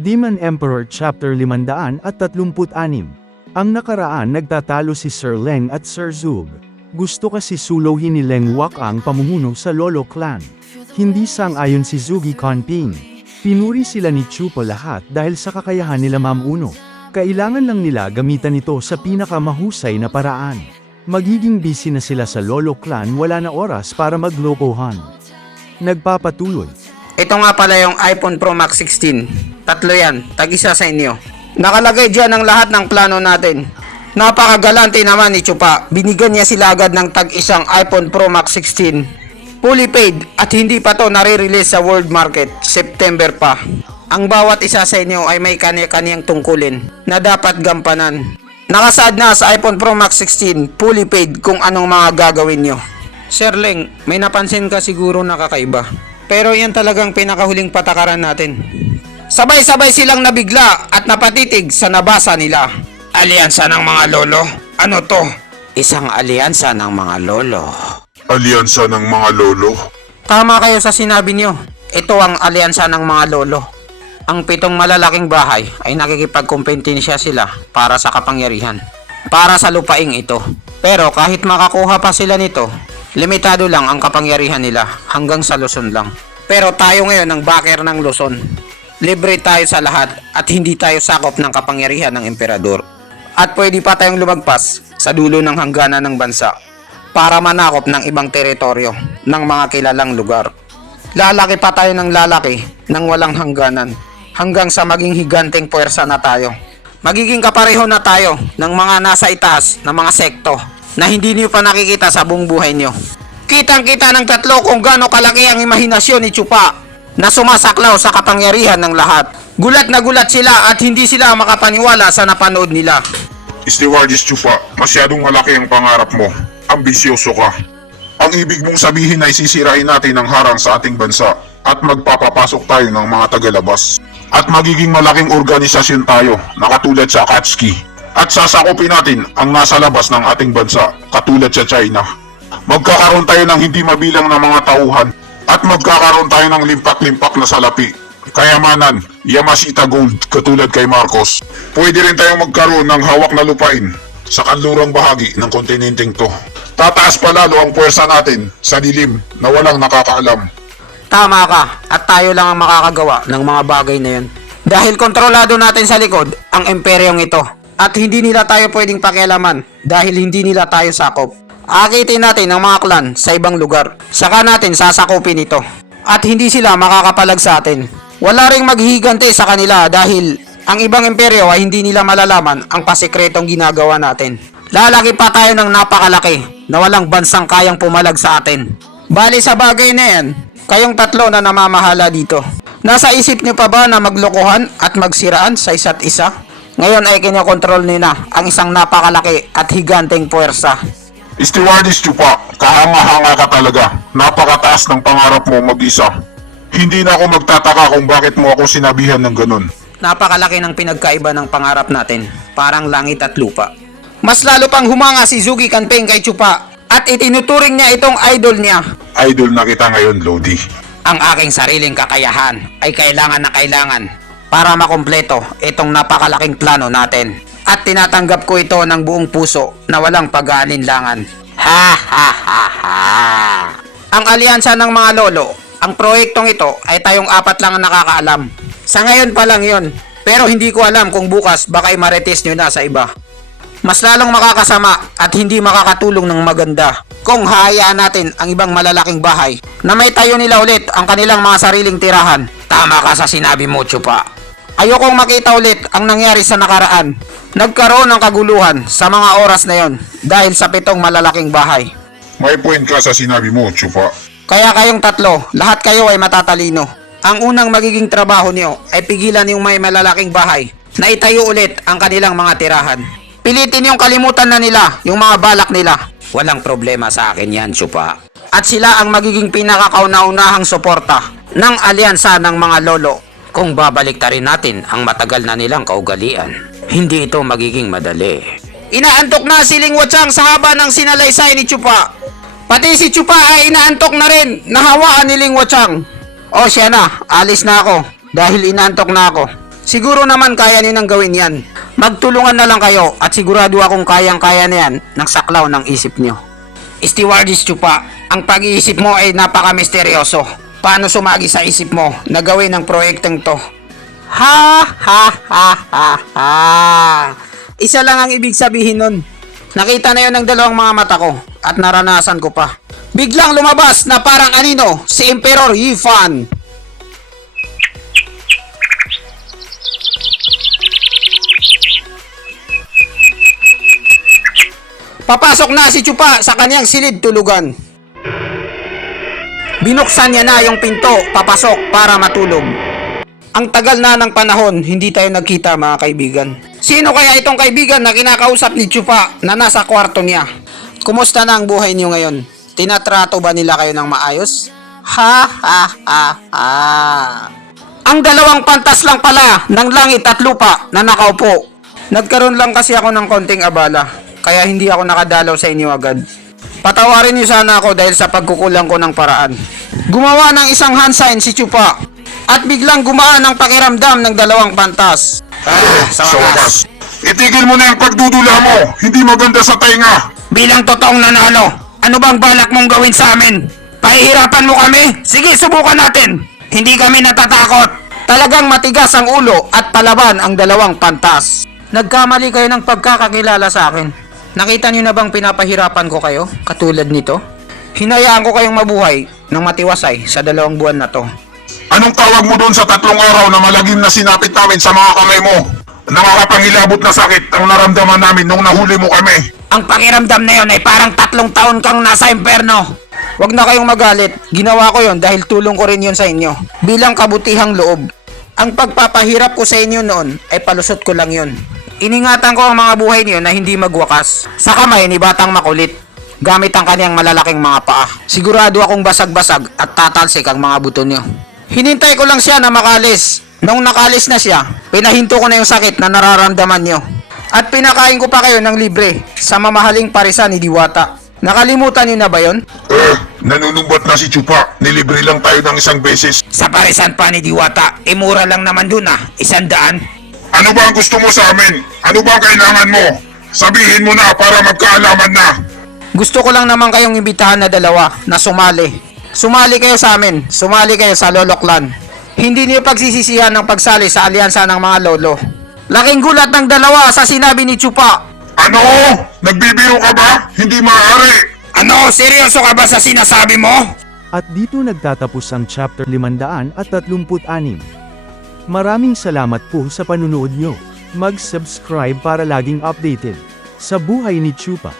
Demon Emperor Chapter 536. Ang nakaraan nagtatalo si Sir Leng at Sir Zug. Gusto kasi suluhin ni Leng Wak ang pamumuno sa Lolo Clan. Hindi sang-ayon si Zugi Conping. Pinuri sila ni Chupa lahat dahil sa kakayahan nila mamuno. Kailangan lang nila gamitan ito sa pinakamahusay na paraan. Magiging busy na sila sa Lolo Clan, wala na oras para maglokohan. Nagpapatuloy. Ito nga pala yung iPhone Pro Max 16. Tatlo yan, tag-isa sa inyo. Nakalagay dyan ang lahat ng plano natin. Napakagalante naman ni Chupa. Binigyan niya sila agad ng tag-isang iPhone Pro Max 16. Fully paid at hindi pa to nare-release sa world market. September pa. Ang bawat isa sa inyo ay may kanya-kanyang tungkulin na dapat gampanan. Nakasaad na sa iPhone Pro Max 16, fully paid kung anong mga gagawin nyo. Sir Leng, may napansin ka siguro na kakaiba. Pero yan talagang pinakahuling patakaran natin. Sabay-sabay silang nabigla at napatitig sa nabasa nila. Alyansa ng mga lolo? Ano to? Isang alyansa ng mga lolo. Alyansa ng mga lolo? Tama kayo sa sinabi nyo. Ito ang alyansa ng mga lolo. Ang 7 malalaking bahay ay nakikipagkumpetensya sila para sa kapangyarihan. Para sa lupaing ito. Pero kahit makakuha pa sila nito, limitado lang ang kapangyarihan nila hanggang sa Luzon lang. Pero tayo ngayon ang backer ng Luzon. Libre tayo sa lahat at hindi tayo sakop ng kapangyarihan ng emperador. At pwede pa tayong lumagpas sa dulo ng hangganan ng bansa para manakop ng ibang teritoryo ng mga kilalang lugar. Lalaki pa tayo ng lalaki ng walang hangganan hanggang sa maging higanteng puwersa na tayo. Magiging kapareho na tayo ng mga nasa itaas na mga sekto na hindi niyo pa nakikita sa buong buhay niyo. Kitang-kita ng tatlo kung gaano kalaki ang imahinasyon ni Chupa na sumasaklaw sa kapangyarihan ng lahat. Gulat na gulat sila at hindi sila makapaniwala sa napanood nila. Stewardess Chupa, masyadong malaki ang pangarap mo. Ambisyoso ka. Ang ibig mong sabihin ay sisirain natin ang harang sa ating bansa at magpapapasok tayo ng mga tagalabas. At magiging malaking organisasyon tayo na katulad sa Akatsuki. At sasakupin natin ang nasa labas ng ating bansa katulad sa China. Magkakaroon tayo ng hindi mabilang na mga tauhan at magkakaroon tayo ng limpak-limpak na salapi. Kayamanan, Yamashita Gold katulad kay Marcos. Pwede rin tayong magkaroon ng hawak na lupain sa kanlurang bahagi ng kontinenteng to. Tataas pa lalo ang puwersa natin sa dilim na walang nakakaalam. Tama ka at tayo lang ang makakagawa ng mga bagay na yun. Dahil kontrolado natin sa likod ang imperyong ito. At hindi nila tayo pwedeng pakialaman dahil hindi nila tayo sakop. Akitin natin ang mga klan sa ibang lugar. Saka natin sasakupin ito. At hindi sila makakapalag sa atin. Wala ring maghihigante sa kanila dahil ang ibang imperyo ay hindi nila malalaman ang pasikretong ginagawa natin. Lalaki pa tayo ng napakalaki na walang bansang kayang pumalag sa atin. Bali sa bagay na yan, kayong tatlo na namamahala dito. Nasa isip niyo pa ba na maglokohan at magsiraan sa isa't isa? Ngayon ay kinokontrol nila ang isang napakalaki at higanteng puwersa. Stewardess Chupa, kahanga-hanga ka talaga. Napakataas ng pangarap mo mag-isa. Hindi na ako magtataka kung bakit mo ako sinabihan ng ganun. Napakalaki ng pinagkaiba ng pangarap natin, parang langit at lupa. Mas lalo pang humanga si Zugi Kanpeng kay Chupa at itinuturing niya itong idol niya. Idol na kita ngayon, Lodi. Ang aking sariling kakayahan ay kailangan na kailangan para makumpleto itong napakalaking plano natin. At tinatanggap ko ito ng buong puso na walang pag-aalinlangan. Ha ha ha ha! Ang alyansa ng mga lolo, ang proyektong ito ay tayong 4 lang ang nakakaalam. Sa ngayon pa lang yon, pero hindi ko alam kung bukas baka imarites nyo na sa iba. Mas lalong makakasama at hindi makakatulong ng maganda kung hayaan natin ang ibang malalaking bahay na may tayo nila ulit ang kanilang mga sariling tirahan. Tama ka sa sinabi mo, Chupa. Ayokong makita ulit ang nangyari sa nakaraan. Nagkaroon ng kaguluhan sa mga oras na yon dahil sa 7 malalaking bahay. May point ka sa sinabi mo, Chupa. Kaya kayong tatlo, lahat kayo ay matatalino. Ang unang magiging trabaho niyo ay pigilan yung may malalaking bahay na itayo ulit ang kanilang mga tirahan. Pilitin yung kalimutan na nila yung mga balak nila. Walang problema sa akin yan, Chupa. At sila ang magiging pinakakauna-unahang suporta ng alyansa ng mga lolo. Kung babaliktarin natin ang matagal na nilang kaugalian, hindi ito magiging madali. Inaantok na si Ling Wuchang sa haba ng sinalaysay ni Chupa. Pati si Chupa ay inaantok na rin, nahawaan ni Ling Wuchang. O siya na, alis na ako dahil inaantok na ako. Siguro naman kaya niyo nang gawin yan. Magtulungan na lang kayo at sigurado akong kayang-kaya na yan ng saklaw ng isip niyo. Stewardess Chupa, ang pag-iisip mo ay napaka-misteryoso. Paano sumagi sa isip mo na gawin ang proyekteng to? Ha ha ha ha ha. Isa lang ang ibig sabihin nun. Nakita na yun ng dalawang mga mata ko at naranasan ko pa. Biglang lumabas na parang anino si Emperor Yifan. Papasok na si Chupa sa kanyang silid tulugan. Binuksan niya na yung pinto papasok para matulog. Ang tagal na ng panahon, hindi tayo nagkita mga kaibigan. Sino kaya itong kaibigan na kinakausap ni Chupa na nasa kwarto niya? Kumusta na ang buhay niyo ngayon? Tinatrato ba nila kayo ng maayos? Ha ha ha ha. Ang dalawang pantas lang pala ng langit at lupa na nakaupo. Nagkaroon lang kasi ako ng konting abala, kaya hindi ako nakadalaw sa inyo agad. Patawarin niyo sana ako dahil sa pagkukulang ko ng paraan. Gumawa ng isang hand sign si Chupa at biglang gumaan ang pakiramdam ng dalawang pantas. Sa wakas. Itigil mo na yung pagdudula mo. Hindi maganda sa tainga. Bilang totoong nanalo, ano bang balak mong gawin sa amin? Pahihirapan mo kami? Sige, subukan natin. Hindi kami natatakot. Talagang matigas ang ulo at palaban ang dalawang pantas. Nagkamali kayo ng pagkakakilala sa akin. Nakita niyo na bang pinapahirapan ko kayo? Katulad nito? Hinayaan ko kayong mabuhay ng matiwasay sa 2 buwan na to. Anong tawag mo doon sa 3 araw na malagim na sinapit namin sa mga kamay mo? Nakakapangilabot na sakit ang naramdaman namin nung nahuli mo kami. Ang pakiramdam na yon ay parang 3 taon kang nasa imperno. Huwag na kayong magalit. Ginawa ko yon dahil tulong ko rin yon sa inyo. Bilang kabutihang loob. Ang pagpapahirap ko sa inyo noon ay palusot ko lang yon. Iningatan ko ang mga buhay niyo na hindi magwakas. Sa kamay ni Batang Makulit, gamit ang kanyang malalaking mga paa. Sigurado akong basag-basag at tatalsik ang mga buto niyo. Hinintay ko lang siya na makalis. Nung nakalis na siya, pinahinto ko na yung sakit na nararamdaman niyo. At pinakain ko pa kayo ng libre sa mamahaling parisan ni Diwata. Nakalimutan niyo na ba yon? Nanunumbat na si Chupa. Nilibre lang tayo ng 1 beses. Sa parisan pa ni Diwata, mura lang naman dun 100. Ano ba ang gusto mo sa amin? Ano ba ang kailangan mo? Sabihin mo na para magkaalaman na. Gusto ko lang naman kayong imbitahan na 2 na sumali. Sumali kayo sa amin. Sumali kayo sa Lolo Clan. Hindi niyo pagsisisihan ng pagsali sa alyansa ng mga lolo. Laking gulat ng 2 sa sinabi ni Chupa. Ano? Nagbibiro ka ba? Hindi maaari. Ano? Seryoso ka ba sa sinasabi mo? At dito nagtatapos ang chapter 536. Maraming salamat po sa panunood nyo. Mag-subscribe para laging updated sa buhay ni Chupa.